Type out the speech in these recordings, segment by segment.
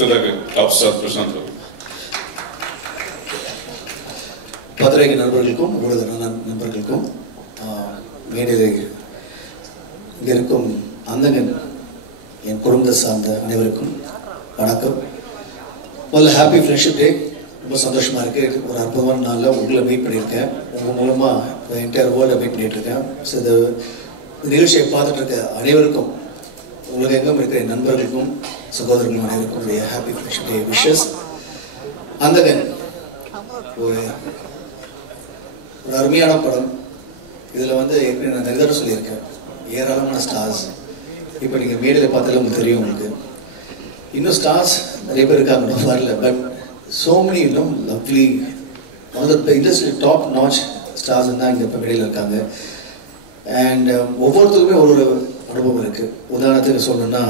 அடுத்ததாக top star Prashanth. பத்திரிகை நண்பர்களுக்கும் ஊடக நண்பர்களுக்கும் மேடையில் இங்கே இருக்கும் அந்தகன் என் குடும்பத்தை சார்ந்த அனைவருக்கும் வணக்கம். முதல்ல ஹாப்பி ஃப்ரெண்ட்ஷிப் டே. ரொம்ப சந்தோஷமாக இருக்குது. ஒரு அற்புதமான நாளில் உங்களை மீட் பண்ணியிருக்கேன். உங்கள் மூலமாக என்டையர் வேர்ல்டை மீட் பண்ணிகிட்ருக்கேன். ஸோ இந்த நிகழ்ச்சியை பார்த்துட்டு இருக்க அனைவருக்கும் உங்களுக்கு எங்கும் இருக்கிற என் நண்பர்களுக்கும் சகோதரர்களும் அனைவருக்கும் ஹாப்பி ஃப்ரெண்ட்ஷிப் டே விஷஸ். அந்தகன் ஒரு அருமையான படம். இதில் வந்து எப்படி நான் நிறைய தடவை சொல்லியிருக்கேன், ஏராளமான ஸ்டார்ஸ். இப்போ நீங்கள் மேடையில் பார்த்தாலே உங்களுக்கு தெரியும். உங்களுக்கு இன்னும் ஸ்டார்ஸ் நிறைய பேர் இருக்காங்க, வரல. But so many lovely all the industry top notch stars தான் இங்கே இப்போ மேடையில் இருக்காங்க. அண்ட் ஒவ்வொருத்தருக்குமே ஒரு ஒரு அனுபவம் இருக்குது. உதாரணத்துக்கு சொல்லணும்னா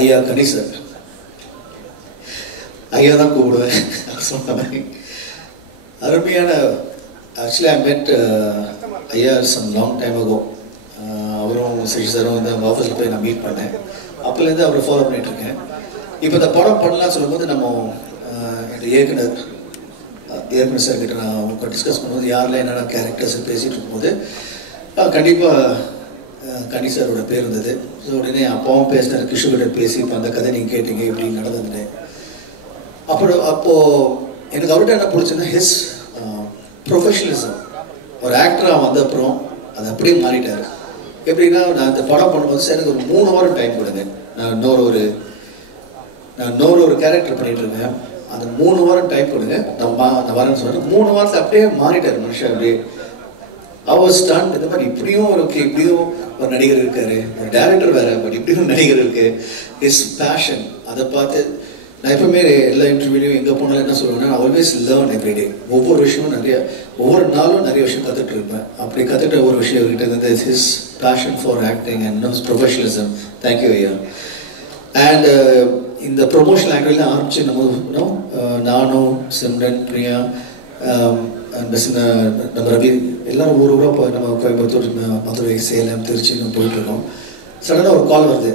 ஐயா கணேசர், ஐயா தான் கூப்பிடுவேன் சொன்ன மாதிரி. அருமையான ஆக்சுவலி ஐ மெட் ஐயா சம் லாங் டைம் அகோ. அவரும் சிஷி சாரும் வந்து அவங்க ஆஃபீஸில் போய் நான் மீட் பண்ணேன். அப்போலேருந்து அவரை ஃபாலோ பண்ணிகிட்ருக்கேன். இப்போ இந்த படம் பண்ணலாம்னு சொல்லும்போது நம்ம இந்த இயக்குனர் சார் கிட்ட நான் டிஸ்கஸ் பண்ணும்போது யாரில் என்னென்ன கேரக்டர்ஸ் பேசிகிட்டு இருக்கும்போது கண்டிப்பாக கனி சாரோட பேர் இருந்தது. ஸோ உடனே அப்பாவும் பேசினார், கிஷோர்கிட்ட பேசி இப்போ அந்த கதை நீங்கள் கேட்டீங்க இப்படி நடந்ததுன்னு. அப்போது எனக்கு அவர்கிட்ட என்ன பிடிச்சதுன்னா ஹிஸ் ப்ரொஃபஷனலிசம். ஒரு ஆக்டராக வந்த அப்புறம் அது அப்படியே மாறிட்டார். எப்படின்னா நான் இந்த படம் பண்ணும்போது சார் எனக்கு ஒரு 3 வாரம் டைம் கொடுங்க, நான் இன்னொரு கேரக்டர் பண்ணிட்டு இருக்கேன், அந்த 3 வாரம் டைம் கொடுங்க, நான் வரேன்னு சொன்னேன். 3 வாரத்தில் அப்படியே மாறிட்டார் மனுஷன். அப்படியே அவர் ஸ்டாண்ட் இந்த மாதிரி இப்படியும் இப்படியும் ஒரு நடிகர் இருக்காரு, ஒரு டேரக்டர் வேற, பட் இப்படியும் நடிகர் இருக்கு. Is passion. அதை பார்த்து நான் எப்பவுமே எல்லா இன்டர்வியூலையும் எங்கே போனாலும் என்ன சொல்லுவேன்னா, ஆல்வேஸ் லேர்ன் எவ்ரிடே. ஒவ்வொரு விஷயமும் ஒவ்வொரு நாளும் நிறைய விஷயம் கற்றுட்டு இருப்பேன். அப்படி கற்றுட்ட ஒரு விஷயம் இவர்கிட்ட இருந்து his passion for acting and professionalism. Thank you ஐயா. அண்ட் இந்த ப்ரொமோஷனல் ஆக்டிவிட்டி ஆரம்பிச்சு நம்ம நானும் சிம்ரன், பிரியா, நம்ம ரவி எல்லாரும் ஊராக போய் நம்ம கோயம்புத்தூர், மதுரை, சேலம், திருச்சி நம்ம போயிட்டுருக்கோம். சடனாக ஒரு கால் வருது,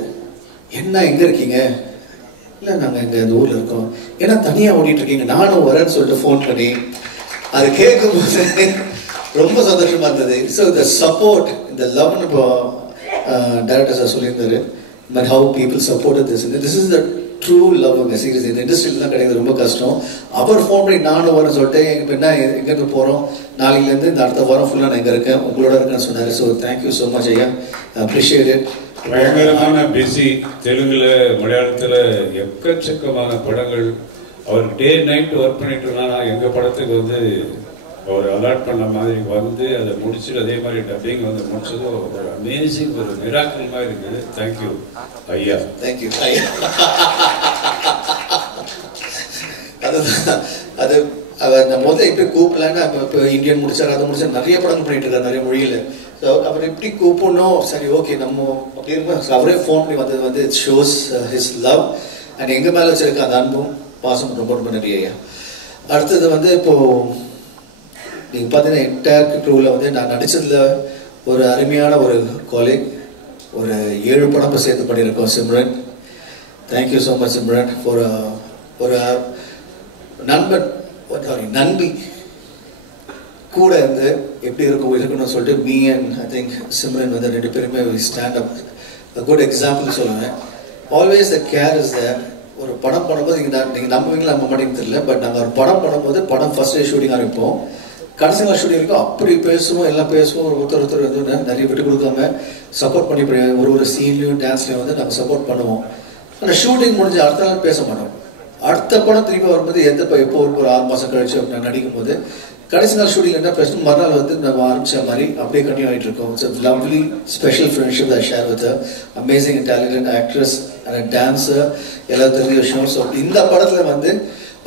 என்ன எங்கே இருக்கீங்க? இல்லை நாங்கள் இங்கே இந்த ஊரில் இருக்கோம். ஏன்னா தனியாக ஓடிட்டுருக்கீங்க, நானும் வரேன்னு சொல்லிட்டு ஃபோன் பண்ணி அது கேட்கும்போது ரொம்ப சந்தோஷமாக இருந்தது. ஸோ இந்த சப்போர்ட், இந்த லவ்னு இப்போ டேரக்டர் சார் சொல்லியிருந்தாரு, but how people support this is the true love. அங்கே சீரியஸ் இந்த இண்டஸ்ட்ரியிலாம் கிடையாது, ரொம்ப கஷ்டம். அவர் ஃபோன் பண்ணி நானும் வரேன்னு சொல்லிட்டு இப்போ என்ன எங்கேருந்து போகிறோம், நாளையிலேருந்து இந்த அடுத்த வாரம் ஃபுல்லாக நான் இங்கே இருக்கேன், உங்களோட இருக்கேன்னு சொன்னார். ஸோ தேங்க்யூ ஸோ மச் ஐயா, அப்ரிஷியேட் இட். பயங்கரமான பிஸி. தெலுங்குல, மலையாளத்தில் எக்கச்சக்கமான படங்கள். அவர் டே நைட் ஒர்க் பண்ணிட்டு இருந்தா எங்கள் படத்துக்கு வந்து அவர் அலாட் பண்ண மாதிரி வந்து அதை முடிச்சுட்டு அதே மாதிரி டப்பிங் வந்து முடிச்சதும் ஒரு அமேசிங், ஒரு மிராக்கிள் மாதிரி இருக்குது. தேங்க்யூ ஐயா. தேங்க்யூ ஐயா. அது நம்ம முதல்ல எப்படி கூப்பிடலான்னு இப்போ இந்தியன் முடிச்சார், அதை முடிச்சா நிறைய படங்கள் பண்ணிட்டு இருக்காரு, நிறைய மொழியில். ஸோ அவர் எப்படி கூப்பிடணும், சரி ஓகே நம்ம அப்படி இருக்கும். அவரே ஃபோன் பண்ணி வந்தது வந்து it shows his love and எங்கள் மேலே வச்சிருக்க அந்த அன்பும் பாசம் ரொம்ப ரொம்ப நிறைய ஐயா. அடுத்தது வந்து இப்போது நீங்கள் பார்த்தீங்கன்னா என்டையர் க்ரூவில் வந்து நான் நடித்ததில் ஒரு அருமையான ஒரு கொலீக், ஒரு 7 படம் சேர்த்து பண்ணியிருக்கோம். Simran, thank you so much Simran for ஒரு நண்பி கூட இருந்து எப்படி இருக்கணும்னு சொல்லிட்டு me and I think Simran வந்து 2 பேருமே ஸ்டாண்ட் அப் குட் எக்ஸாம்பிள் சொல்லுவேன். Always the care is there. ஒரு படம் பண்ணும்போது நீங்கள் நம்புவீங்களா நம்ப மாட்டேங்குது தெரியல, பட் நாங்கள் ஒரு படம் பண்ணும்போது படம் ஃபர்ஸ்ட் டே ஷூட்டிங் ஆரம்பிப்போம், கடைசி நாள் ஷூட்டிங் இருக்கும். அப்படி பேசுவோம், எல்லாம் பேசுவோம். ஒருத்தர் வந்து நிறைய விட்டு கொடுக்காம சப்போர்ட் பண்ணி ஒரு சீன்லையும் டான்ஸ்லையும் வந்து நாங்கள் சப்போர்ட் பண்ணுவோம். ஆனால் ஷூட்டிங் முடிஞ்சு அடுத்த நாள் பேச மாட்டோம். அடுத்த படம் திரும்பி வரும்போது எப்போ ஒரு 6 மாதம் கழிச்சு நான் நடிக்கும் போது கடைசி நாள் ஷூட்டிங் என்ன பேசணும், மறுநாள் வந்து நம்ம ஆரம்பிச்ச மாதிரி அப்படியே கண்டினியூ ஆகிட்டு இருக்கோம். It's lovely special friendship I share with amazing talented actress and dancer, எல்லாம் தெரிஞ்ச விஷயம். ஸோ இந்த படத்தில் வந்து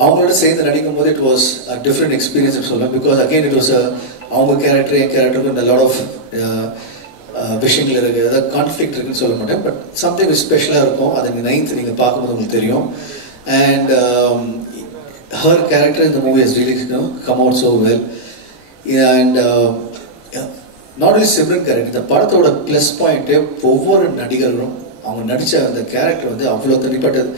அவங்களோட சேர்ந்து நடிக்கும் போது it was a different experience சொல்லலாம். பிகாஸ் அகெயின் இட் வாஸ் அவங்க கேரக்டர் என் கேரக்டருக்கு இந்த லாட் ஆஃப் விஷயங்கள் இருக்குது, அதாவது கான்ஃப்ளிக்ட் இருக்குன்னு சொல்ல மாட்டேன், பட் சம்திங் ஸ்பெஷலாக இருக்கும். அது 9th நீங்கள் பார்க்கும்போது உங்களுக்கு தெரியும். And her character in the movie has really come out so well. And not only Simran character, the படத்தோட ப்ளஸ் பாயிண்ட்டு ஒவ்வொரு நடிகர்களும் அவங்க நடித்த அந்த கேரக்டர் வந்து அவ்வளோ தனிப்பட்டது.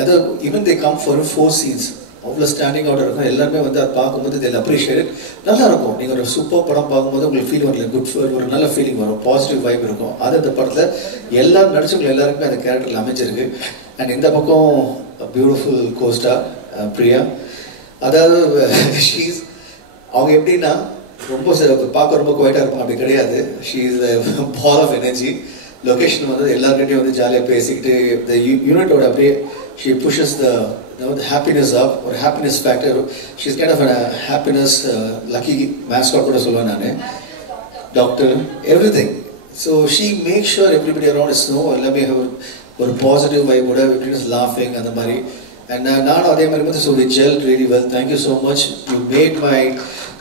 அதாவது even they come for 4 scenes அவ்வளோ ஸ்டாண்டிங் அவுட் இருக்கும். எல்லாருமே வந்து அதை பார்க்கும்போது தெல் அப்ரிஷியேட். நல்லா இருக்கும். நீங்கள் ஒரு சூப்பர் படம் பார்க்கும்போது உங்களுக்கு ஃபீல் வரல, குட் ஒரு நல்ல ஃபீலிங் வரும், பாசிட்டிவ் வைப் இருக்கும். அது அந்த படத்தில் எல்லாரும் நடிச்சவங்க எல்லாருக்குமே அந்த கேரக்டரில் அமைஞ்சிருக்கு. அண்ட் இந்த பக்கம் பியூட்டிஃபுல் கோஸ்டார் பிரியா. அதாவது ஷீஸ் அவங்க எப்படின்னா ரொம்ப பார்க்க ரொம்ப குவைட்டாக இருப்பாங்க, அப்படி கிடையாது. She is ball of energy. Location வந்து எல்லாருக்கிட்டையும் வந்து ஜாலியாக பேசிக்கிட்டு இந்த யூனிட்டோட அப்படியே she pushes the happiness up or happiness factor. She's kind of a happiness lucky mascot kuda solluvan nanu, doctor, everything. So she makes sure everybody around is ellame have or positive vibe oda, everybody is laughing and mari. And nanu adhe mari so we gelled really well. Thank you so much. You made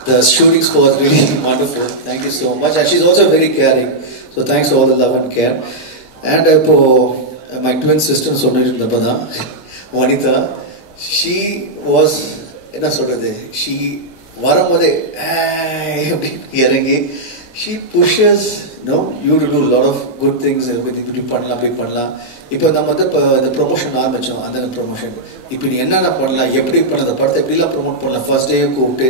the shooting spot really wonderful. Thank you so much. And she's also very caring, so thanks for all the love and care. And my twin sister sonnirundappa Vanitha, she was என்ன சொல்றது, she வரும்போதே இறங்கி she pushes you to do a lot of good things. இப்படி பண்ணலாம் அப்படி பண்ணலாம். இப்போ நம்ம வந்து இப்போ இந்த ப்ரொமோஷன் ஆரம்பித்தோம். அந்த ப்ரொமோஷன் இப்போ நீ என்னென்ன பண்ணலாம், எப்படி பண்ண அந்த படத்தை எப்படிலாம் ப்ரொமோட் பண்ணலாம், ஃபர்ஸ்ட் டே கூப்பிட்டு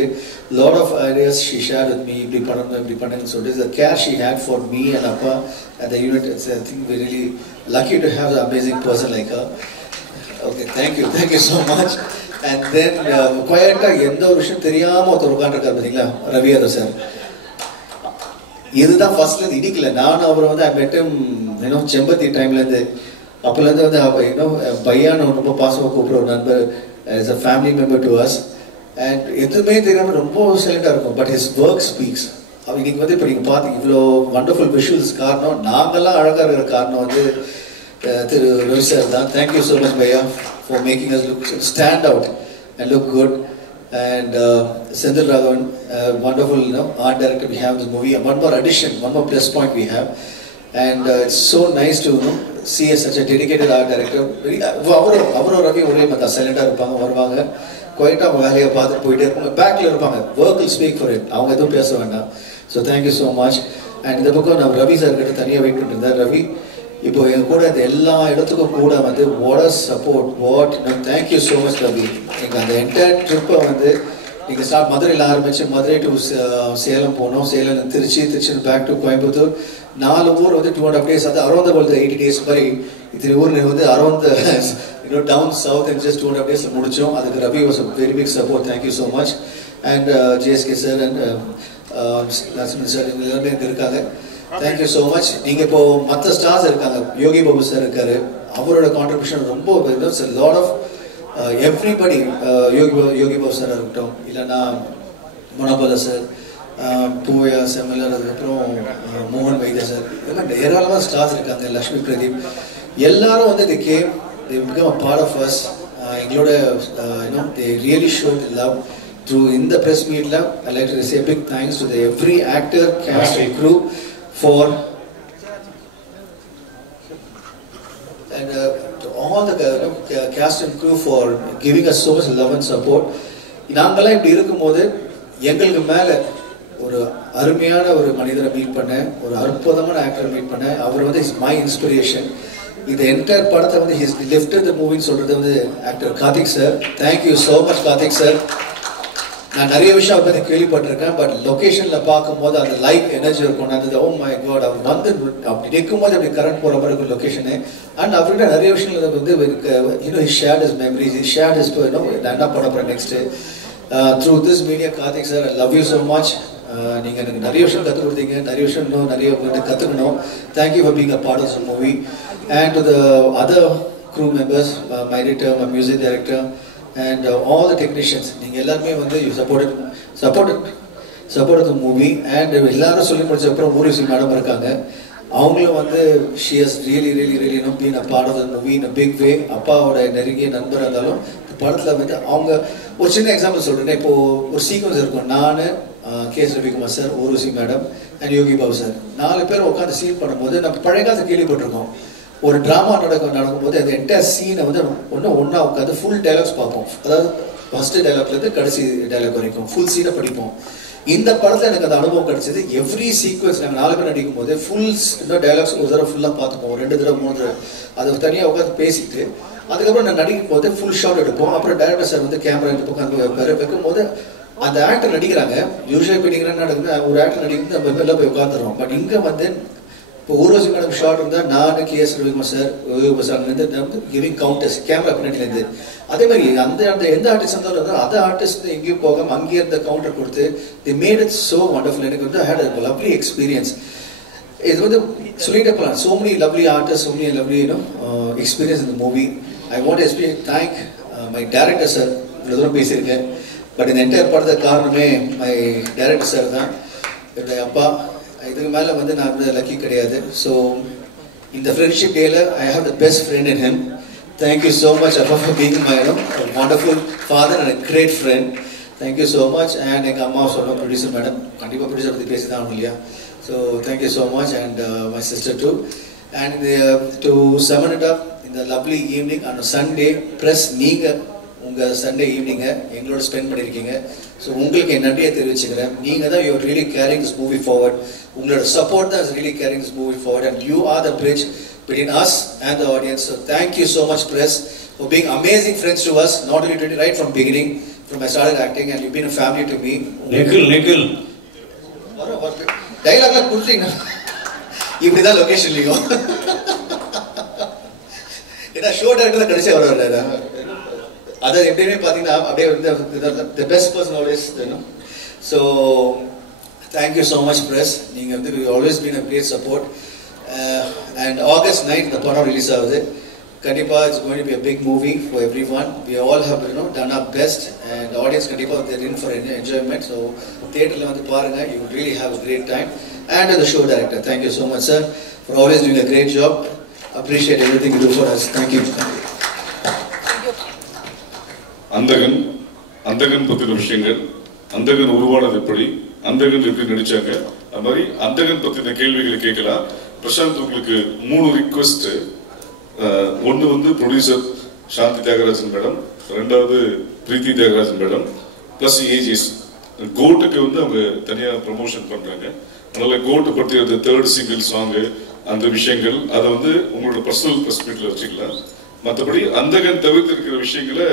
lot of ideas she share with me. இப்படி பண்ணணும் இப்படி பண்ணுன்னு சொல்லிட்டு the care she had for me and Appa at the unit. I think we're really lucky to have an amazing person like her. Okay, thank you so much. And then குவைட்டா எந்த ஒரு விஷயம் தெரியாம ஒருத்தர் உட்காந்துருக்காரு பார்த்தீங்களா, ரவி யாதவ் சார். இதுதான் ஃபர்ஸ்ட்லேருந்து இடிக்கல. நானும் அவரை வந்து ஐ மெட் ஹிம் செம்பத்தி டைம்லேருந்து. அப்போலேருந்து வந்து பையான்னு ரொம்ப பாசமாக கூப்பிட்ற ஒரு நண்பர், is a family member to us. And எதுவுமே தெரியாமல் ரொம்ப சைலண்டாக இருக்கும். But his work speaks. அவர் இன்னைக்கு வந்து இப்போ நீங்கள் பார்த்தீங்க இவ்வளோ வண்டர்ஃபுல் விஷுவல்ஸ் காரணம், நாங்கள்லாம் அழகாக இருக்கிற காரணம் வந்து Thiru Ravi sir da. Thank you so much Bhaiya for making us stand out and look good. And Senthil Raghavan, wonderful art director we have in this movie. One more addition, one more plus point we have. And it's so nice to see such a dedicated art director. Avaro Ravi ore mata silent ah irupanga, varuvaanga quite a valiya paathu poite irupanga, back la irupanga, work will speak for it, avanga edhu pesa vendam. So thank you so much. And இந்த பக்கம் நான் Ravi sir கிட்ட தனியாக wait பண்ணிட்டு இருந்தேன். ரவி இப்போ எங்கள் கூட இந்த எல்லா இடத்துக்கும் கூட வந்து what support thank you so much Ravi. எங்கள் அந்த என்டையர் ட்ரிப்பை வந்து நீங்கள் மதுரையில் ஆரம்பிச்சு மதுரை டு சேலம் போனோம், சேலம் திருச்சி பேக் டு கோயம்புத்தூர், 4 ஊர் வந்து 2.5 days. அது அரௌண்ட் த 80 days மாதிரி இத்தனை ஊர் வந்து around town south and just 2.5 days முடிச்சோம். அதுக்கு Ravi was a very big support. Thank you so much. And JSK sir and Narasimhan sir இவங்க எல்லாருமே இங்கே இருக்காங்க. Thank you so much. நீங்க இப்போ மற்ற ஸ்டார்ஸ் இருக்காங்க, யோகி பாபு சார் இருக்காரு, அவரோட கான்ட்ரிபியூஷன் ரொம்ப lot of everybody. Yogi Babu sir இருக்கட்டும், இல்லைன்னா மனோபல சார், பூயா செம்மலர், அதுக்கப்புறம் மோகன் வைத்தியா சார், இந்த மாதிரி ஏராளமான ஸ்டார்ஸ் இருக்காங்க, லக்ஷ்மி பிரதீப், எல்லாரும் வந்து they came, they become a part of us. எங்களோட they really showed the love through in the press meet. I'd like to say a big thanks to every actor, cast and crew for and to all the cast and crew for giving us so much love and support. நாங்கெல்லாம் இப்படி இருக்கும்போது எங்களுக்கு மேலே ஒரு அருமையான ஒரு மனிதரை meet பண்ணேன், ஒரு அற்புதமான ஆக்டரை மீட் பண்ணேன். அவர் வந்து இஸ் மை இன்ஸ்பிரேஷன். இந்த என்டையர் படத்தை வந்து ஹிஸ் லிஃப்டட் த மூவின்னு சொல்றது வந்து actor Karthik sir. Thank you so much Karthik sir. நான் நிறைய விஷயம் பற்றி கேள்விப்பட்டிருக்கேன், பட் லொக்கேஷனில் பார்க்கும்போது அந்த லைட் எனர்ஜி இருக்கும். அந்த ஓ மை காட், அவர் வந்து அப்படி நிற்கும்போது அப்படி கரண்ட் போகிற மாதிரி இருக்கும் லொக்கேஷனு. அண்ட் அவர்கிட்ட நிறைய விஷயங்கள் வந்து shared is memories, shared is நான் என்ன பண்ண போகிறேன் next through this media. Karthik sir, I love you so much. நீங்கள் எனக்கு நிறைய விஷயம் கற்றுக் கொடுத்தீங்க, நிறைய விஷயம் இன்னும் நிறைய கற்றுக்கணும். Thank you for being a part of the movie. And to the other crew members, my editor, my music director, and all the technicians. நீங்கள் எல்லாருமே வந்து you supported the movie. And எல்லாரும் சொல்லி முடிச்ச அப்புறம் ஊர்வசி மேடம் இருக்காங்க, அவங்களும் வந்து she has really been a part of the movie in a big way. அப்பாவோட நெருங்கிய நண்பர் இருந்தாலும் படத்தில் வந்து அவங்க ஒரு சின்ன எக்ஸாம்பிள் சொல்கிறேன். இப்போ ஒரு சீக்வன்ஸ் இருக்கும், நான் KS Ravikumar sir, Urvashi madam and Yogi Babu sir 4 பேர் உட்காந்து சீன் பண்ணும்போது நம்ம பழைய காலத்தை கேள்விப்பட்டிருக்கோம். ஒரு ட்ராமா நடக்கும்போது அந்த என்டையர் சீனை வந்து ஒன்றா உட்காந்து ஃபுல் டைலாக்ஸ் பார்ப்போம். அதாவது ஃபர்ஸ்ட் டைலாக்லேருந்து கடைசி டைலாக் வரைக்கும் ஃபுல் சீனை படிப்போம். இந்த படத்தில் எனக்கு அந்த அனுபவம் கிடைச்சது. எவ்ரி சீக்வன்ஸ் நாங்கள் 4 பேர் நடிக்கும் போது ஃபுல் இன்னும் டைலாக்ஸ் ஒரு தடவை ஃபுல்லாக பார்த்துப்போம், 2 தடவை 3 தடவை அதை தனியாக உட்காந்து பேசிட்டு அதுக்கப்புறம் நான் நடிக்கும் போது ஃபுல் ஷாட் எடுப்போம். அப்புறம் டைரக்டர் சார் வந்து கேமரா இந்த பக்கம் வைக்கும் போது அந்த ஆக்டர் நடிக்கிறாங்க. யூஸ்வலி இப்போ நடக்குது ஒரு ஆக்டர் நடிக்கிறது நம்ம வெளில போய் உட்காந்துடுறோம். பட் இங்கே வந்து இப்போ ஊர்வசி மேடம் ஷார்ட் இருந்தால் நான் KS ரவிக்குமார் சார் வந்து கிவிங் கவுண்டர்ஸ் கேமரா பின்னாடிலேருந்து. அதே மாதிரி அந்த எந்த ஆர்டிஸ்ட் இருந்தாலும் அந்த ஆர்டிஸ்ட் எங்கேயும் போகாமல் அங்கேயே இருந்த கவுண்டர் கொடுத்து தி மேட் இட் ஸோ வண்டர்ஃபுல். எனக்கு வந்து ஹேட் அ லவ்லி எக்ஸ்பீரியன்ஸ். இது வந்து சொல்லிட்டே போகலாம். So many lovely artist, so many lovely experience இந்த மூவி. I want especially thank my director sir. இவ்வளோ தூரம் பேசியிருக்கேன். பட் இந்த என்டையர் படத்துக்கு காரணமே மை டைரக்டர் சார் தான், என்னுடைய அப்பா. இதுக்கு மேலே வந்து நான் வந்து லக்கி கிடையாது. ஸோ இந்த ஃப்ரெண்ட்ஷிப் டேல I have the best friend in him. Thank you so much அப்பா for being my wonderful father and a great friend. Thank you so much. And எங்கள் அம்மா சொல்லுவோம் ப்ரொடியூசர் மேடம், கண்டிப்பாக ப்ரொடியூசர் பற்றி பேசி தான் ஆகணும் இல்லையா? So thank you so much. And my sister too. And to summon it up இந்த lovely evening on Sunday plus நீங்கள் உங்கள் சண்டே ஈவினிங்கை எங்களோட ஸ்பெண்ட் பண்ணியிருக்கீங்க. ஸோ உங்களுக்கு என் நன்றியை தெரிவிச்சுக்கிறேன். நீங்கள் தான் you are really caring this movie forward. உங்களோட சப்போர்ட் தான் is really caring this movie forward and you are the bridge between us and the audience. So thank you so much press for being amazing friends to us, not only right from beginning, from I started acting, and you've been a family to me. Nikhil dialogue la kudringa இப்படி தான் லொகேஷன்லயும் ஏன்னா show director கடைசியா வர்றாரு. அது எப்படியுமே பார்த்தீங்கன்னா அப்படியே வந்து the best person always, you know. So thank you so much press. நீங்க வந்து you always been a great support. And August 9th the படம் ரிலீஸ் ஆகுது. கண்டிப்பா it's going to be a big movie for everyone. We all have, you know, done our best and the audience கண்டிப்பா they're in for enjoyment. So theaterல வந்து பாருங்க, you would really have a great time. And the show director, thank you so much sir for always doing a great job. Appreciate everything you do for us. Thank you. அந்தகன் பத்தின விஷயங்கள், அந்தகன் உருவானது எப்படி, அந்தகன் எப்படி நடிச்சாங்க, அது மாதிரி அந்தகன் பத்தின கேள்விகளை கேட்கலாம். பிரசாந்த், உங்களுக்கு 3 ரிக்வெஸ்ட். ஒன்று வந்து ப்ரொடியூசர் சாந்தி தியாகராஜன் மேடம், 2வது பிரீத்தி தியாகராஜன் மேடம், பிளஸ் ஏஜிஎஸ். கோட்டுக்கு வந்து அவங்க தனியாக ப்ரமோஷன் பண்றாங்க. அதனால கோட்டு பற்றி அந்த 3rd சிங்கிள் சாங்கு அந்த விஷயங்கள் அதை வந்து உங்களோட பர்சனல் பெர்ஸ்பெக்டிவ்ல வச்சுக்கலாம். மற்றபடி அந்தகன் தவிர்த்து இருக்கிற விஷயங்களை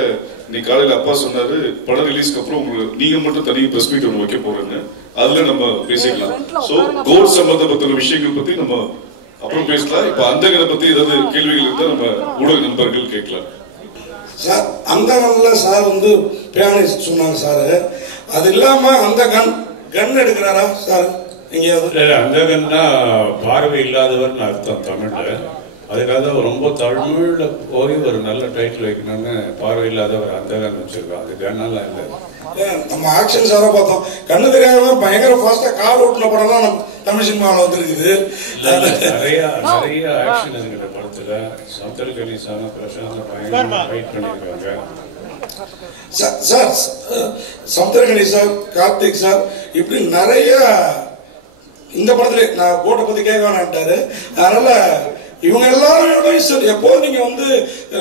நீ காலையில் அப்பா சொன்னாரு, படம் ரிலீஸ்க்கு அப்புறம் உங்களுக்கு நீங்க மட்டும் தனி பெர்ஸ்பெக்டிவ் ஒன்று வைக்க போறீங்க, அதுல நம்ம பேசிக்கலாம். ஸோ கோட் சம்பந்தப்பட்ட விஷயங்கள் பத்தி நம்ம அப்புறம் பேசலாம். இப்ப அந்தகனை பத்தி ஏதாவது கேள்விகள் இருந்தா நம்ம ஊடக நண்பர்கள் கேட்கலாம். சார், அந்தகன்ல சார் வந்து பியானிஸ்ட் சொன்னாங்க சார். அது இல்லாம அந்த கன் எடுக்கிறாரா சார்? அந்தகன்னா பார்வை இல்லாதவர்னு அர்த்தம் தமிழ்ல. அதுக்காக ரொம்ப தமிழ்ல போய் ஒரு நல்ல டைட்டில் வைக்கணும்னு பார்வை இல்லாதவர் அந்தகன் வச்சிருக்கோம். அது கண்ணெல்லாம் இல்லை. நம்ம ஆக்ஷன் சாரா பார்த்தோம், கண்ணு தெரியாம பயங்கர ஃபாஸ்டா கார் ஓட்டுன படம் தான் நம்ம தமிழ் சினிமாவில் வந்துருக்குது. நிறைய ஆக்ஷன் இருக்கிற படத்துல சந்தல் கணேசான பிரசாந்த் பயங்கரமா ஃபைட் பண்ணிருக்காங்க. சார் சமுத்திர கணேஷ் சார், கார்த்திக் சார், இப்படி நிறைய இந்த படத்துல நான் கோட்டை பத்தி கேட்க வேணான்ட்டாரு. அதனால இவங்க எல்லாரும் எப்போ நீங்க வந்து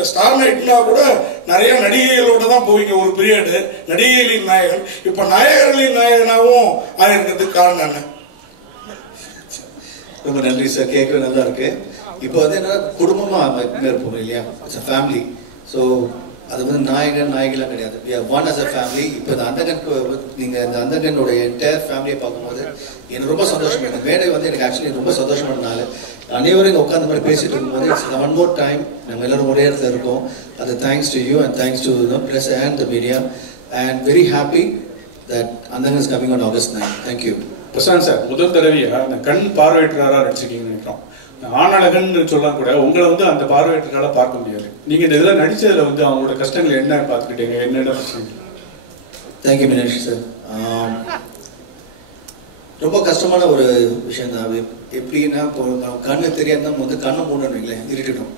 ஸ்டார் நைட்னா கூட நிறைய நடிகைகளோட தான் போவீங்க. ஒரு பீரியடு நடிகைகளின் நாயகன், இப்ப நாயகர்களின் நாயகனாகவும் ஆயிருக்கிறதுக்கு காரணம் என்ன? ரொம்ப நன்றி சார், கேட்கவே நல்லா இருக்கு. இப்போ வந்து என்ன குடும்பமா இருப்போம் இல்லையா, இட்ஸ் ஃபேமிலி. ஸோ அது வந்து நாயகன் நாயகிலாம் கிடையாது, we are one as a family. இப்போ இந்த அந்தகன் நீங்க இந்த அந்தகனோட என்டையர் ஃபேமிலியை பார்க்கும்போது எனக்கு ரொம்ப சந்தோஷமா இருக்கு. மேடை வந்து எனக்கு ஆக்சுவலி ரொம்ப சந்தோஷமானதுனால அனைவரும் இங்கே உட்காந்து மாதிரி பேசிட்டு இருக்கும்போது இட்ஸ் ஒன் மோர் டைம் நம்ம எல்லாரும் ஒரே இடத்துல இருக்கோம். அது thanks to you and thanks to press and the media and very happy that Andhagan is coming on August 9. Thank you. Prashanth sir, முதல் தடவையா அந்த கண் பார்வையற்றவரா நடிச்சிருக்கீங்கன்னு நினைக்கிறோம். ஆனழகன் சொல்லலாம் கூட உங்களை வந்து அந்த பார்வையற்றனால பார்க்க முடியாது. நீங்க இந்த இதெல்லாம் நடிச்சதுல வந்து அவங்களோட கஷ்டங்கள் என்ன பார்த்துக்கிட்டீங்க, என்னென்ன? Thank you Meenakshi sir. ரொம்ப கஷ்டமான ஒரு விஷயம் தான். எப்படின்னா இப்போ கண்ணு தெரியாதுன்னா வந்து கண்ணை மூடணும் வைங்களேன், இருக்கிட்டோம்.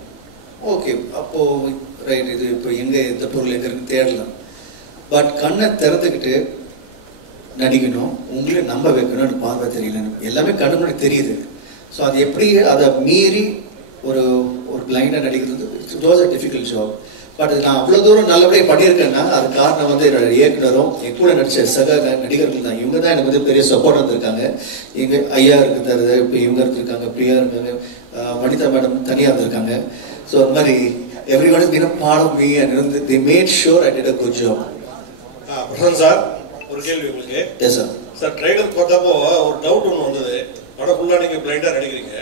ஓகே, அப்போ ரைட், இது இப்போ எங்கே இந்த பொருள் எங்கே இருக்குன்னு தேடலாம். பட் கண்ணை திறந்துக்கிட்டு நடிக்கணும், உங்களே நம்ப வைக்கணும், பார்வை தெரியல, எல்லாமே கண்ணு முன்னாடி தெரியுது. ஸோ அது எப்படி அதை மீறி ஒரு பிளைண்டாக நடிக்கிறது, it was a difficult job. But நான் அவ்வளோ தூரம் நல்லபடியாக பண்ணியிருக்கேன்னா அது காரணம் வந்து என்னோட இயக்குனரும் என் கூட நடிச்ச சக நடிகர்கள் தான். இவங்க தான் எனக்கு வந்து பெரிய சப்போர்ட் வந்திருக்காங்க. இங்கே ஐயா இருக்கிறது, இப்போ இவங்க இருந்திருக்காங்க, பிரியா இருக்காங்க, வனிதா மேடம் தனியாக இருந்திருக்காங்க. ஸோ அந்த மாதிரி every one is been a part of me and they made sure I did a good job. Prashanth sir, ஒரு கேள்வி உங்களுக்கு. Yes sir. சார், ட்ரைலர் பார்த்தப்போ ஒரு டவுட் ஒன்று வந்தது. படம் ஃபுல்லாக நீங்கள் பிளைண்டாக நடிக்கிறீங்க,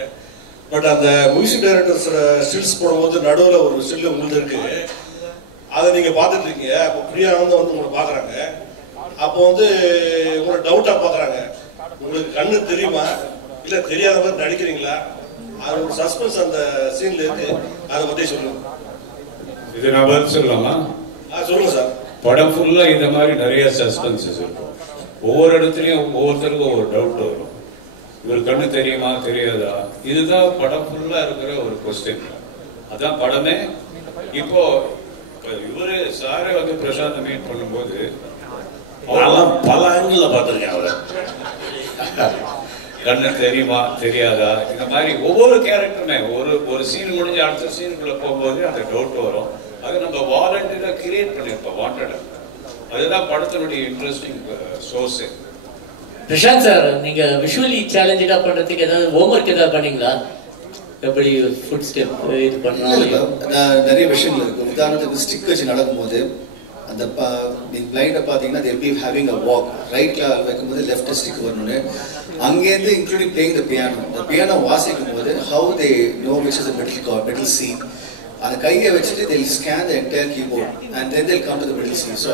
பட் அந்த மியூசிக் டைரக்டர்ஸ் ஸ்டில்ஸ் போடும்போது நடுவில் ஒரு ஸ்டில் உங்களுக்கு இருக்கு, அதை நீங்கள் பார்த்துட்டு இருக்கீங்க. அப்போ பிரியா வந்து உங்களை பார்க்குறாங்க. அப்போ வந்து உங்களை டவுட்டாக பார்க்குறாங்க. உங்களுக்கு கண்ணு தெரியுமா இல்லை தெரியாத மாதிரி நடிக்கிறீங்களா? அது ஒரு சஸ்பென்ஸ் அந்த சீனில் இருக்கு. அதை பற்றி சொல்லுங்க. இது நான் பதில் சொல்லலாமா? சொல்லுங்க சார். படம் ஃபுல்லா இந்த மாதிரி நிறைய சஸ்பென்சஸ் இருக்கும். ஒவ்வொரு இடத்துலையும் ஒவ்வொருத்தருக்கும் ஒவ்வொரு டவுட் வரும். இவர் கண்ணு தெரியுமா தெரியாதா? இதுதான் படம் ஃபுல்லா இருக்கிற ஒரு கொஸ்டின். அதான் படமே. இப்போ இவரு சாரை வந்து பிரசாந்த் மீட் பண்ணும்போது பல ஆங்கிள் பார்த்திருக்கேன். அவரை கண்ணு தெரியுமா தெரியாதா, இந்த மாதிரி ஒவ்வொரு கேரக்டருமே ஒரு சீன் முடிஞ்சு அடுத்த சீனுக்குள்ள போகும்போது அந்த டவுட் வரும். அது நம்ம வாலண்டியரா கிரியேட் பண்ணிருப்போம், வாண்டடா. அதுதான் படத்தினுடைய இன்ட்ரெஸ்டிங் சோர்ஸ். பிரசாந்த் சார், நீங்க விஷுவலி சேலஞ்சா பண்றதுக்கு ஏதாவது ஹோம்ஒர்க் ஏதாவது பண்ணீங்களா? எப்படி ஃபுட் ஸ்டெப் இது பண்ணலாம்? நிறைய விஷயங்கள் இருக்கு. உதாரணத்துக்கு ஸ்டிக் வச்சு நடக்கும்போது அந்த பிளைண்டை பார்த்தீங்கன்னா they'll be having a walk. ரைட்ல வைக்கும்போது லெஃப்ட் ஸ்டிக் வரணும்னு அங்கேருந்து இன்க்ளூடிங் பிளேயிங் த பியானோ. இந்த பியானோ வாசிக்கும் போது how they know which is the middle C. அந்த கையை வச்சுட்டு they'll scan the entire keyboard and then they'll come to the middle C. So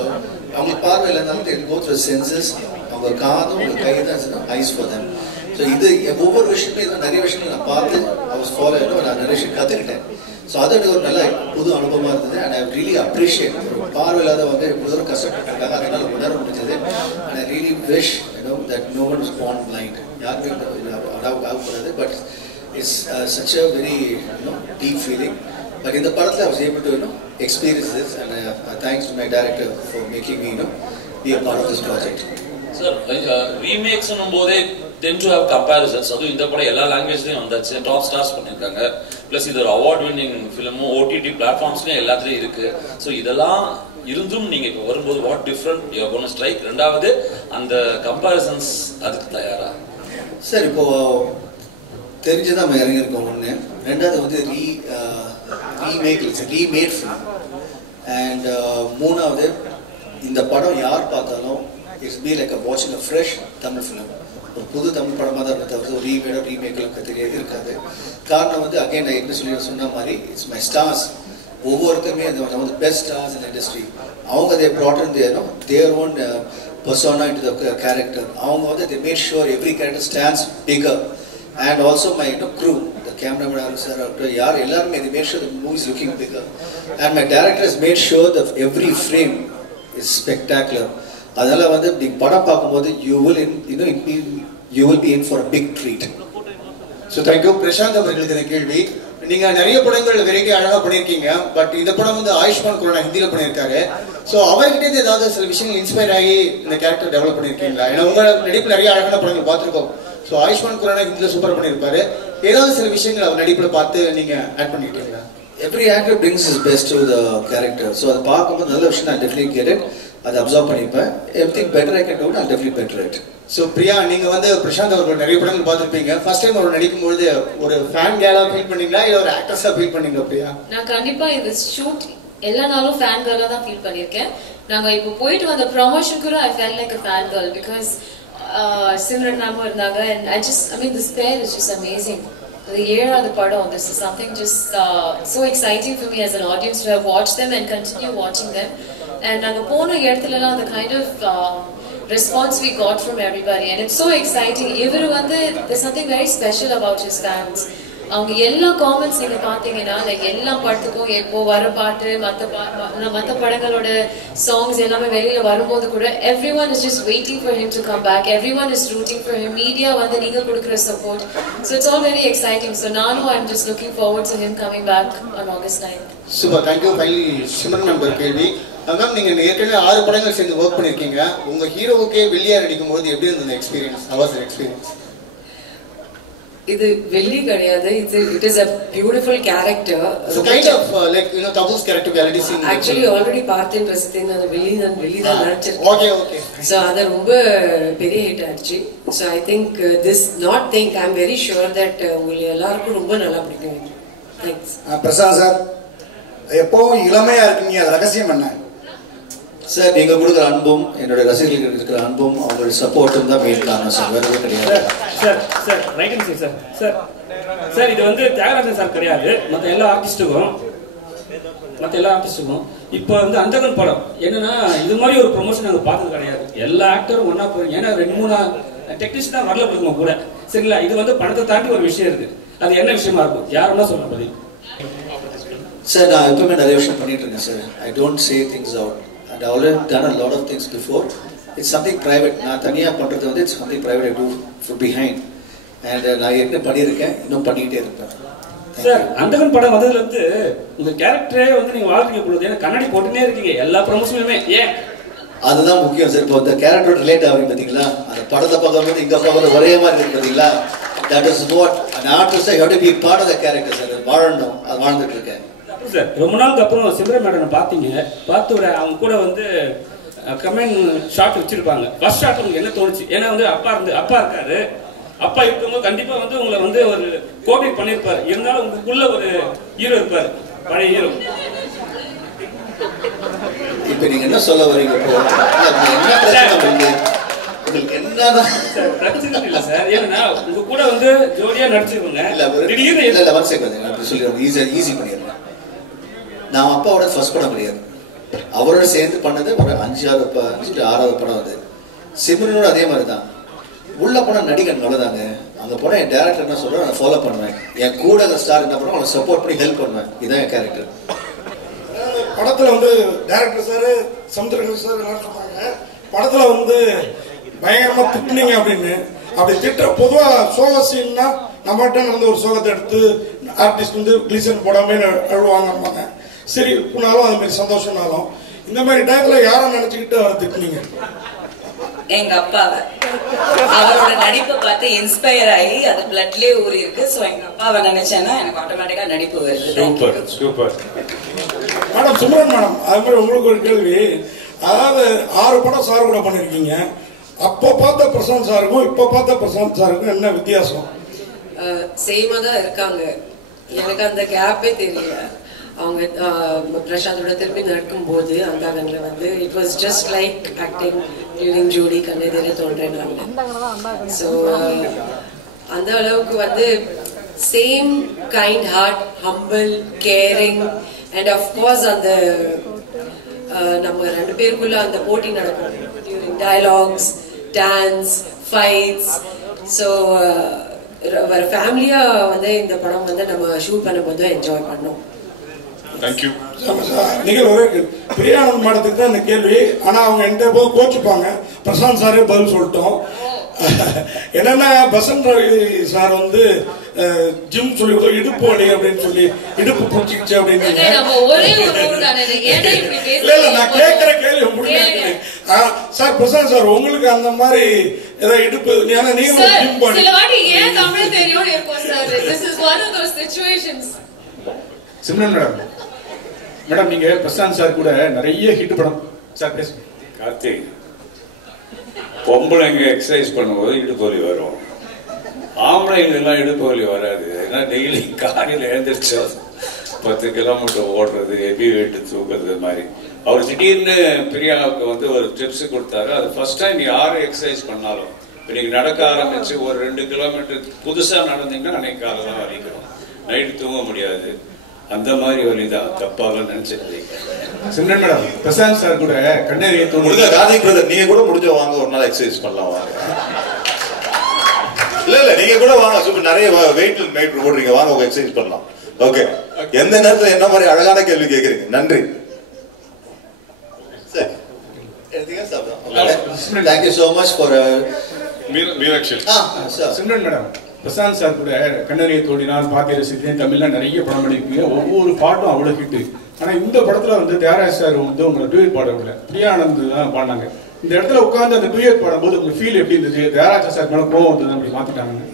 அவங்க பார்வையில் இருந்தாலும் they'll go through senses. அவங்க காதும் உங்க கை தான் ஐஸ் for them. ஸோ இது ஒவ்வொரு விஷயமே நிறைய விஷயங்கள் நான் பார்த்து நான் நிறைய விஷயம் கற்றுக்கிட்டேன். ஸோ அது ஒரு நல்ல புது அனுபவமாக இருந்தது. And I really appreciate. பார்வையில்லாதவங்க இவ்வளோ தூரம் கஷ்டப்பட்டிருக்காங்க, அதனால உணர முடிஞ்சது. And I really wish that no one is born blind. யாருமே ஆகக்கூடாது. But it's such a very deep feeling. But in the படத்தில் I was able to experience this, and thanks to my director for making me be a part of this project. Sir, remakes போதே tend to have comparisons. அதுவும் இந்த படம் எல்லா லாங்குவேஜ்லயும் வந்தாச்சு, top stars பண்ணிருக்காங்க. Plus இது ஒரு அவார்ட் வின்னிங் ஃபிலிமும் ஓடிடி பிளாட்ஃபார்ம்ஸ்லயும் எல்லாத்துலயும் இருக்கு. ஸோ இதெல்லாம் இருந்தும் நீங்க இப்போ வரும்போது what different you are gonna strike? ரெண்டாவது அந்த கம்பேரிசன்ஸ் அதுக்கு தயாரா? சார், இப்போ தெரிஞ்சுதான் நம்ம இறங்கியிருக்கோம். ஒன்று. ரெண்டாவது வந்து ரீமேட் ஃபிலிம். அண்ட் மூணாவது, இந்த படம் யார் பார்த்தாலும் இட்ஸ் பி லைக் வாட்சிங் அ ஃப்ரெஷ் தமிழ் ஃபிலிம். ஒரு புது தமிழ் படமாக தான் இருக்க தவிர ஒரு ரீமேக்கெல்லாம் கற்றுக்க இருக்காது. காரணம் வந்து அகைன் நான் என்ன சொன்ன மாதிரி இட்ஸ் மை ஸ்டார்ஸ். ஒவ்வொருத்தருமே வந்து பெஸ்ட் ஸ்டார்ஸ் இன் இண்டஸ்ட்ரி. அவங்க they brought in their own persona into the character. அவங்க வந்து they made sure every character stands bigger. And also my crew, the cameraman sir, yaar ellarume they made sure the movie is looking bigger. And my director has made sure that every frame is spectacular. அதனால வந்து நீ படம் பார்க்கும்போது you will be in for a big treat. So thank you. Prashanth அவர்களுக்கு இந்த கேள்வி. நீங்க நிறைய படங்கள் வெரைட்டி அழகா பண்ணிருக்கீங்க. பட் இந்த படம் வந்து ஆயுஷ்மான் குரானா ஹிந்தியில பண்ணிருக்காரு. ஸோ அவர்கிட்ட ஏதாவது சில விஷயங்கள் இன்ஸ்பயர் ஆகி இந்த கேரக்டர் டெவலப் பண்ணிருக்கீங்களா? ஏன்னா உங்க நடிப்பு நிறைய அழகான படங்கள் பார்த்துருக்கோம். ஸோ ஆயுஷ்மான் குரானா ஹிந்தியில சூப்பர் பண்ணிருப்பாரு. ஏதாவது சில விஷயங்கள் அவர் நடிப்புல பார்த்து நீங்க add பண்ணிக்கிட்டீங்களா? Every actor brings his best to the character. So அதை பார்க்கும்போது நல்ல விஷயம் நான் definitely get it. அதை அப்சர்வ் பண்ணிப்பேன். Everything better I can do, I'll definitely better it. So Priya, நீங்க வந்து பிரசாந்த் அவர்கள் நிறைய படங்கள் பார்த்துருப்பீங்க. ஃபர்ஸ்ட் டைம் அவர் நடிக்கும்போது ஒரு ஃபேன் கேலா ஃபீல் பண்ணீங்களா இல்லை ஒரு ஆக்ட்ரஸா ஃபீல் பண்ணீங்களா பிரியா? நான் கண்டிப்பா இந்த ஷூட் எல்லா நாளும் ஃபேன் கேர்லா தான் ஃபீல் பண்ணியிருக்கேன். நாங்க இப்போ போயிட்டு வந்த ப்ரமோஷன் கூட I felt like a fan girl because Simran மேமும் இருந்தாங்க. And I mean this pair is just amazing. The year of the pardon, this is something just so exciting for me as an audience to have watched them and continue watching them. And naga pona edathilala the kind of response we got from everybody, and it's so exciting. Ivaru vande there's something very special about his fans. அவங்க எல்லா comments நீங்க பாத்தீங்கன்னா like எல்லா படத்துக்கும் எப்போ வர பாட்டு மற்ற படங்களோட சாங்ஸ் எல்லாமே வெளியில வரும்போது கூட everyone is just waiting for him to come back. Everyone is rooting for him. Media வந்து நீங்க கொடுக்குற support. So it's all very exciting. So now I'm just looking forward to him coming back on August 9th. Super, thank you. Finally, Simran number கேள்வி. Ma'am, நீங்க ஏற்கனவே 6 படங்கள் சேர்ந்து work பண்ணிருக்கீங்க. உங்க ஹீரோவுக்கே வெளியா நடிக்கும்போது எப்படி இருந்தது experience? How was the experience? இது வெள்ளி கிடையாது. It is a beautiful character. So kind of like Tabu's character we already seen. Actually already பார்த்தேன் ரசித்தேன் நான் வெளியில தான் நடிச்சிருக்கேன். Okay. So அது ரொம்ப பெரிய ஹிட் ஆச்சு. So I think I'm very sure that உங்களுக்கு எல்லாருக்கும் ரொம்ப நல்லா பிடிக்கும். Thanks. பிரசாந்த் சார் எப்பவும் இளமையா இருக்கீங்க, அது ரகசியம் என்ன? சார் நீங்க கொடுக்குற அன்பும் என்னோட ரசிகர்களுக்கு இருக்கிற அன்பும் அவங்களோட சப்போர்ட்டும் தான் மெயின் காரணம் சார், வேற எதுவும் கிடையாது. சார் ரைட்டிங் சார் இது வந்து தியாகராஜன் சார் கிடையாது, மற்ற எல்லா ஆர்டிஸ்ட்டுக்கும் இப்போ வந்து அந்தகன் படம் என்னன்னா இது மாதிரி ஒரு ப்ரொமோஷன் நாங்கள் பார்த்தது கிடையாது. எல்லா ஆக்டரும் ஒன்னா போறீங்க, ஏன்னா 2-3 டெக்னீஷியன் தான் வரல போதுமா கூட, சரிங்களா? இது வந்து பணத்தை தாண்டி ஒரு விஷயம் இருக்கு. அது என்ன விஷயமா இருக்கும் யாருன்னா சொல்ல பதில். சார் நான் எப்பவுமே நிறைய விஷயம் பண்ணிட்டு இருக்கேன் sir. I don't say things out and I already done a lot of things before. It's something private. நான் தனியாக பண்ணுறது வந்து it's something private I do for behind. And நான் என்ன பண்ணியிருக்கேன், இன்னும் பண்ணிக்கிட்டே இருப்பேன். சார் அந்தகன் படம் வந்ததுல இருந்து உங்க கேரக்டரே வந்து நீங்க வாழ்க்கை பொழுது ஏன்னா கண்ணாடி போட்டுனே இருக்கீங்க எல்லா ப்ரொமோஷனுமே. ஏன் அதுதான் முக்கியம் சார். இப்போ இந்த கேரக்டர் ரிலேட் ஆகுது பார்த்தீங்களா, அந்த படத்தை பார்க்கும்போது இங்கே பார்க்குறது ஒரே மாதிரி இருக்கு பார்த்தீங்களா. That is what an artist have to be part of the character sir. வாழணும், அது வாழ்ந்துட்டு இருக்கேன் சார். ரொம்ப நாளுக்கு அப்புறம் சிம்ரன் மேடம் பார்த்து ஒரு அவங்க கூட வந்து கமெண்ட் ஷாட் வச்சிருப்பாங்க. ஃபர்ஸ்ட் ஷாட் உங்களுக்கு என்ன தோணுச்சு? ஏன்னா வந்து அப்பா இருக்காரு, அப்பா இருக்கும்போது கண்டிப்பா வந்து உங்களை வந்து ஒரு கோஆர்டினேட் பண்ணிருப்பாரு. இருந்தாலும் உங்களுக்குள்ள ஒரு ஹீரோ இருப்பாரு, பழைய ஹீரோ. இப்போ நீங்க என்ன சொல்ல வரீங்க? பிரச்சனை இல்ல சார், ஏன்னா உங்க கூட வந்து ஜோடியா நடிச்சிருக்கோங்க. திடீர்னு இல்ல ஒன் செகண்ட் அப்படி சொல்லி ஈஸி பண்ணிடுறேன். நான் அப்பாவோட ஃபர்ஸ்ட் படம் கிடையாது, அவரோட சேர்ந்து பண்ணது ஒரு 5-6வது படம். அது சிம்ரனோட அதே மாதிரி தான். உள்ள போனால் நடிகன் அவ்வளோதாங்க. அங்கே போனால் என் டேரக்டர் என்ன சொல்கிறேன் நான் ஃபாலோ பண்ணுவேன். என் கூட அந்த ஸ்டார் என்ன பண்ணுவோம் அவனை சப்போர்ட் பண்ணி ஹெல்ப் பண்ணுவேன். இதுதான் என் கேரக்டர். படத்தில் வந்து டேரக்டர் சார் சமுத்திரகன் சார் எல்லாம் சொன்னாங்க, படத்தில் வந்து பயங்கரமாக திட்டினீங்க அப்படின்னு. அப்படி திட்டுற பொதுவாக சோக சீன்னா நம்மகிட்ட வந்து ஒரு சோகத்தை எடுத்து ஆர்டிஸ்ட் வந்து கிளிசன் போடாம அழுவாங்க. சரி போனாலும் அது மாதிரி சந்தோஷம்னாலும் இந்த மாதிரி டயத்தில் யாரை நினச்சிக்கிட்டு அவரை திட்டினீங்க? எங்க அப்பாவை, அவரோட நடிப்பை பார்த்து இன்ஸ்பயர் ஆகி அது பிளட்லயே ஊறி இருக்கு. சோ எங்க அப்பாவை நினைச்சேன்னா எனக்கு ஆட்டோமேட்டிக்கா நடிப்பு வருது. சூப்பர். மேடம் சிம்ரன் மேடம், அது மாதிரி உங்களுக்கு ஒரு கேள்வி. அதாவது 6 படம் சார் கூட பண்ணிருக்கீங்க. அப்போ பார்த்த பிரசாந்த் சாருக்கும் இப்போ பார்த்த பிரசாந்த் சாருக்கும் என்ன வித்தியாசம்? சேமா தான் இருக்காங்க. எனக்கு அந்த கேப்பே தெரியல. அவங்க பிரசாந்தோட திருப்பி நடக்கும் போது அந்தகன்ல வந்து it was just like acting during Jodi Kannedhirey Thondrinal. So அந்த அளவுக்கு வந்து same kind heart, humble, caring and of course அந்த நம்ம 2 பேருக்குள்ள அந்த போட்டி நடக்கும் during dialogues, dance, fights. So ஒரு ஃபேமிலியா வந்து இந்த படம் வந்து நம்ம ஷூட் பண்ணும்போது என்ஜாய் பண்ணோம். தேங்க்யூ. நீங்கள் ஒரே பிரியானந்த் மேடத்துக்கு தான் இந்த கேள்வி. ஆனால் அவங்க என்கிட்ட போது கோச்சுப்பாங்க. பிரசாந்த் சாரே பதில் சொல்லிட்டோம். என்னன்னா பசந்த் ரவி சார் வந்து ஜிம் சொல்லி இடுப்பு வலி அப்படின்னு சொல்லி இடுப்பு பிடிச்சிக்கிச்சு அப்படின்னு. இல்ல நான் கேட்கிற கேள்வி உங்களுக்கு சார் பிரசாந்த் சார் உங்களுக்கு அந்த மாதிரி ஏதாவது இடுப்பு ஏன்னா நீங்க ஜிம் பண்ணி சிம்ரன் மேடம் நீங்க பிரசாந்த் சார் கூட நிறைய ஹிட் படம் சார் பேசுங்க. கார்த்திக், பொம்பளைங்க எக்ஸசைஸ் பண்ணும்போது இடுப்பு வலி வரும், ஆம்பளைங்க எல்லாம் இடுப்பு வலி வராது. ஏன்னா டெய்லி காலையில் எழுந்திரிச்சு 10 கிலோமீட்டர் ஓடுறது, ஹெவி வெயிட் தூக்குறது மாதிரி. அவர் திடீர்னு பிரியாவுக்கு வந்து ஒரு டிப்ஸ் கொடுத்தாரு. அது ஃபர்ஸ்ட் டைம் யாரு எக்ஸசைஸ் பண்ணாலும் இப்போ நீங்க நடக்க ஆரம்பிச்சு ஒரு 2 கிலோமீட்டர் புதுசா நடந்தீங்கன்னா அன்னைக்கு காலெல்லாம் வலிக்கணும், நைட்டு தூங்க முடியாது. அந்த மாதிரி வலிதான், தப்பாக நினைச்சிருக்கீங்க. சிம்ரன் மேடம் பிரசாந்த் சார் கூட கண்ணேறிய முடிஞ்ச கார்த்திக் பிரதர் நீங்க கூட முடிஞ்ச வாங்க, ஒரு நாள் எக்ஸசைஸ் பண்ணலாம் வாங்க. இல்ல நீங்க கூட வாங்க, சூப்பர் நிறைய வெயிட் போடுறீங்க, வாங்க உங்க எக்ஸசைஸ் பண்ணலாம். ஓகே, எந்த நேரத்தில் என்ன மாதிரி அழகான கேள்வி கேட்குறீங்க. நன்றி. Thank you so much for Meenakshi. Simran madam Prashanth sir கூட கண்ணறிய தோடினால் பாத்திய ரசித்தேன் தமிழ்ல நிறைய படம் பண்ணிருக்கீங்க. ஒவ்வொரு பாட்டும் அவ்வளவு ஹிட்டு. ஆனா இந்த படத்துல வந்து தியாகராஜ் சார் வந்து உங்களை டூயட் பாட விடல, பிரியானந்த் தான் பாடினாங்க. இந்த இடத்துல உட்கார்ந்து அந்த டூயட் பாடும்போது உங்களுக்கு ஃபீல் எப்படி இருந்துச்சு? தியாகராஜ் சார் மேல கோவம் வந்தது அப்படி மாத்திட்டாங்க.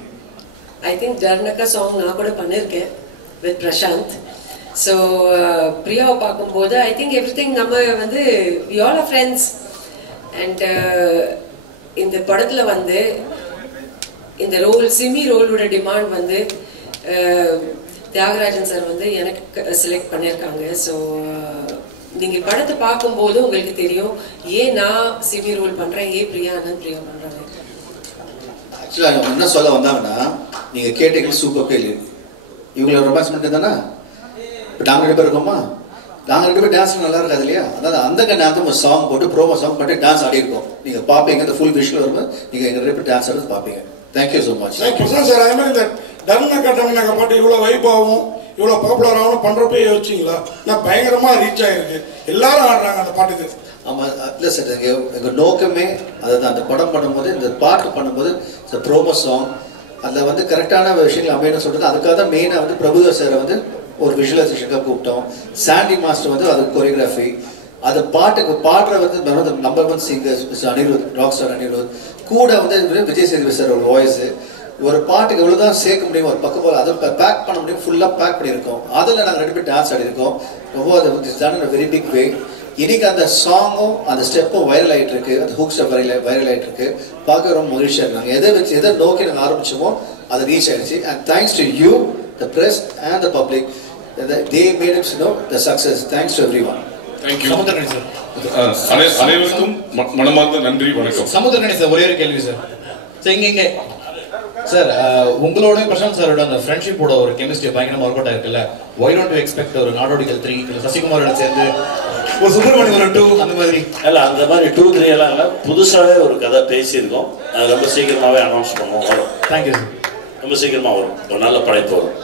ஐ திங்க் டர்னக்கா சாங் நான் கூட பண்ணிருக்கேன் வித் பிரசாந்த். ஸோ பிரியாவை பார்க்கும்போது ஐ திங்க் எவ்ரி திங் நம்ம வந்து we all are friends. And இந்த படத்துல வந்து இந்த ரோல் சிமி ரோலோட டிமாண்ட் வந்து தியாகராஜன் சார் வந்து எனக்கு செலக்ட் பண்ணியிருக்காங்க. ஸோ நீங்க படத்தை பார்க்கும்போது உங்களுக்கு தெரியும் ஏன் நான் சிமி ரோல் பண்றேன், ஏன் பிரியா பண்றாங்க. ஆக்சுவலா என்ன சொல்ல வந்தாங்கன்னா நீங்க கேட்டீங்க சூப்பர் கேள்வி. இவங்களை ரொமான்ஸ் பண்ணிட்டு தானே இப்போ நாங்கள் 2 பேர் இருக்கோமா, நாங்கள் 2 பேர் டான்ஸ் நல்லா இருக்காது இல்லையா? அதாவது அந்த கண்ணு ஒரு சாங் போட்டு ப்ரோமோ சாங் பண்ணிட்டு டான்ஸ் ஆடி இருக்கோம். நீங்க பாப்பீங்க, இந்த ஃபுல் விஷுவல் வரும்போது நீங்க எங்க 2 பேர் டான்ஸ் ஆடுறது பாப்பீங்க. Thank you so much. Prashanth sir, அதே மாதிரி இந்த டர்னக்கா டர்னக்கா பாட்டு இவ்வளோ வைப்பாகவும் இவ்வளோ பாப்புலர் ஆகணும் பண்றப்ப யோசிச்சிங்களா? நான் பயங்கரமா ரீச் ஆயிருக்கு, எல்லாரும் ஆடுறாங்க அந்த பாட்டுக்கு. ஆமாம், இல்லை சார், எங்கள் நோக்கமே அதுதான். அந்த படம் பண்ணும்போது இந்த பாட்டு பண்ணும்போது இந்த ப்ரோமோ சாங் அதில் வந்து கரெக்டான விஷயங்கள் அமையணும்னு சொல்கிறது. அதுக்காக தான் மெயினாக வந்து பிரபுதேவா சாரை வந்து ஒரு விஷுவலைசேஷனுக்காக கூப்பிட்டோம். சாண்டி மாஸ்டர் வந்து அது கொரியோகிராஃபி, அது பாட்டுக்கு பாடுற வந்து number 1 singers Anirudh, rock star Anirudh, கூட வந்து விஜய் சேதுபதி சார் ஒரு வாய்ஸு. ஒரு பாட்டுக்கு எவ்வளோதான் சேர்க்க முடியும், ஒரு பக்கம் போல் அதை பேக் பண்ண முடியும், ஃபுல்லாக பேக் பண்ணியிருக்கோம். அதில் நாங்கள் 2 பேர் டான்ஸ் ஆடிருக்கோம். ரொம்ப அது வெரி பிக் வே. இன்னைக்கு அந்த சாங்கும் அந்த ஸ்டெப்பும் வைரல் ஆகிட்டு இருக்கு, அந்த ஹூக் ஸ்டெப் வைரல் ஆகிட்டு இருக்கு. பார்க்க ரொம்ப மகிழ்ச்சியாக இருந்தாங்க. எதை நோக்கி நாங்கள் ஆரம்பிச்சோமோ அதை ரீச் ஆயிடுச்சு. And thanks to you, the press and the public, they made it, the success. Thanks to everyone. Thank you. Samuthirakani sir, அனைவருக்கும் மனமார்ந்த நன்றி, வணக்கம். சமுத்திரகணி சார், ஒரே ஒரு கேள்வி சார். இங்க சார், உங்களோட பிரசாந்த் சாரோட அந்த ஃப்ரெண்ட்ஷிப்போட ஒரு கெமிஸ்ட்ரி பயங்கரமா ஒர்க் அவுட் ஆயிருக்குல்ல. why don't you expect ஒரு நாடோடிகள் 3 இல்ல சசிகுமாரோட சேர்ந்து ஒரு சுப்பிரமணியம் ஒரு 2 அந்த மாதிரி? இல்ல, அந்த மாதிரி 2, 3 எல்லாம் இல்ல, புதுசாவே ஒரு கதை பேசியிருக்கோம். அது ரொம்ப சீக்கிரமாவே அனௌன்ஸ் பண்ணுவோம். வரும். Thank you sir. ரொம்ப சீக்கிரமா வரும், ஒரு நல்ல படைப்பு வரும்.